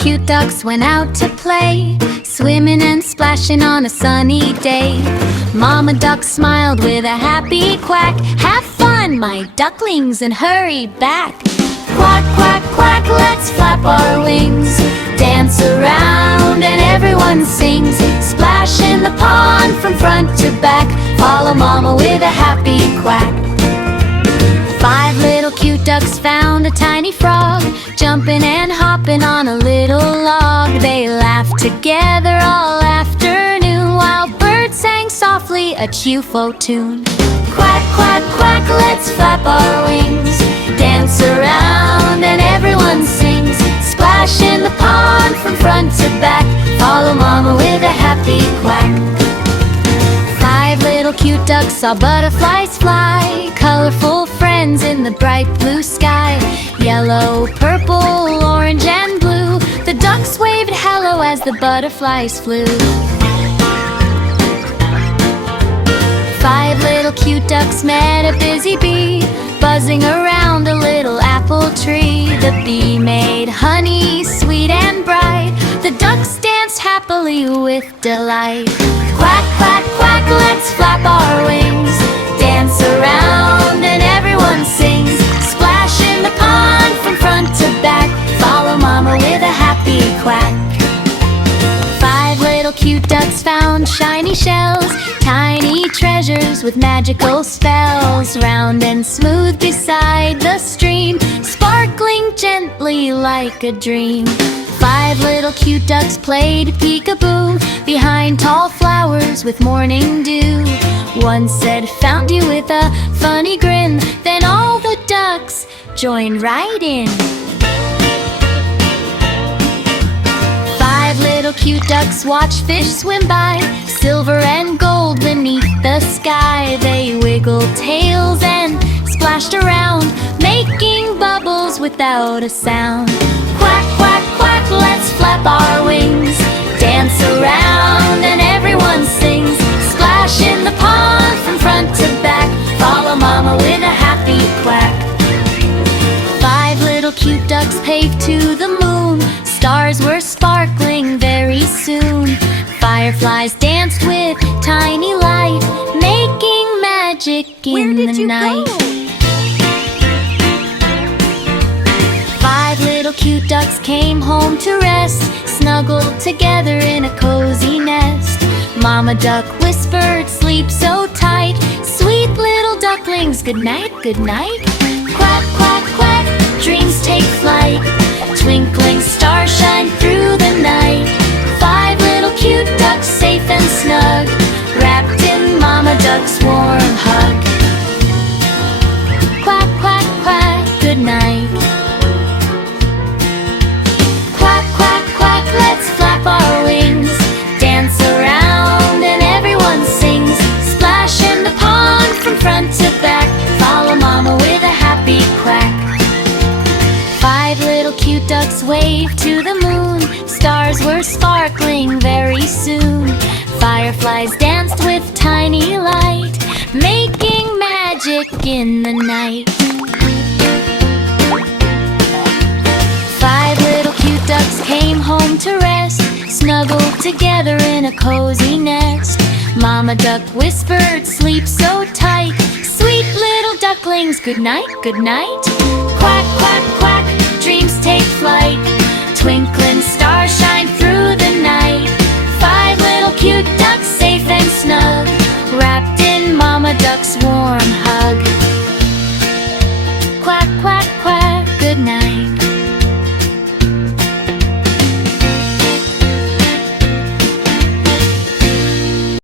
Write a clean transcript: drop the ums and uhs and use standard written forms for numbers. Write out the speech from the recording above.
cute ducks went out to play, swimming and splashing on a sunny day. Mama duck smiled with a happy quack. Have fun, my ducklings, and hurry back. Quack, quack, quack, let's flap our wings, dance around and everyone sings. Splash in the pond from front to back, follow Mama with a happy quack. 5 little cute ducks found a tiny frog, jumping and hopping on a little log. They laughed together all afternoon, while birds sang softly a cheerful tune. Quack, quack, quack, let's flap our wings, dance around and everyone sings. Splash in the pond from front to back, follow Mama with a happy quack. 5 little cute ducks saw butterflies fly, colorful friends in the bright blue sky. Yellow, purple, orange and blue, the ducks waved hello as the butterflies flew. 5 little cute ducks met a busy bee, buzzing around a little apple tree. The bee made honey sweet and bright, the ducks danced happily with delight. Quack, quack, quack, let's flap our wings, dance around and everyone sings. Splash in the pond from front to back, follow Mama with a happy quack. 5 little cute ducks found shiny shells, tiny treasures with magical spells. Round and smooth beside the stream, sparkling gently like a dream. 5 little cute ducks played peekaboo behind tall flowers with morning dew. One said, "Found you," with a funny grin, then all the ducks joined right in. 5 little cute ducks watched fish swim by, silver and gold beneath the sky. They wiggled tails and splashed around, making bubbles without a sound. Quack, quack, quack, let's flap our wings, dance around and everyone sings. Splash in the pond from front to back, follow Mama with a happy quack. 5 little cute ducks paved to the moon, stars were sparkling very soon. Fireflies danced with tiny light, making magic in the night. 5 little cute ducks came home to rest, snuggled together in a cozy nest. Mama duck whispered, "Sleep so tight, sweet little ducklings, good night, good night." Quack, quack, quack, dreams take flight, twinkling stars shine through the night. 5 little cute ducks safe and snug, wrapped in Mama duck's warm hug. Quack, quack, quack, good night. Quack, quack, quack, let's flap our wings, dance around and everyone sings. Splash in the pond from front to back, follow Mama with a happy quack. 5 little cute ducks waved to the moon, stars were sparkling very soon. Fireflies danced with tiny light, making magic in the night. 5 little cute ducks came home to rest, snuggled together in a cozy nest. Mama duck whispered, "Sleep so tight, sweet little ducklings, good night, good night." Quack, quack, quack, dreams take flight, twinkling stars shine through the night. 5 little cute ducks safe and snug, wrapped in Mama duck's warm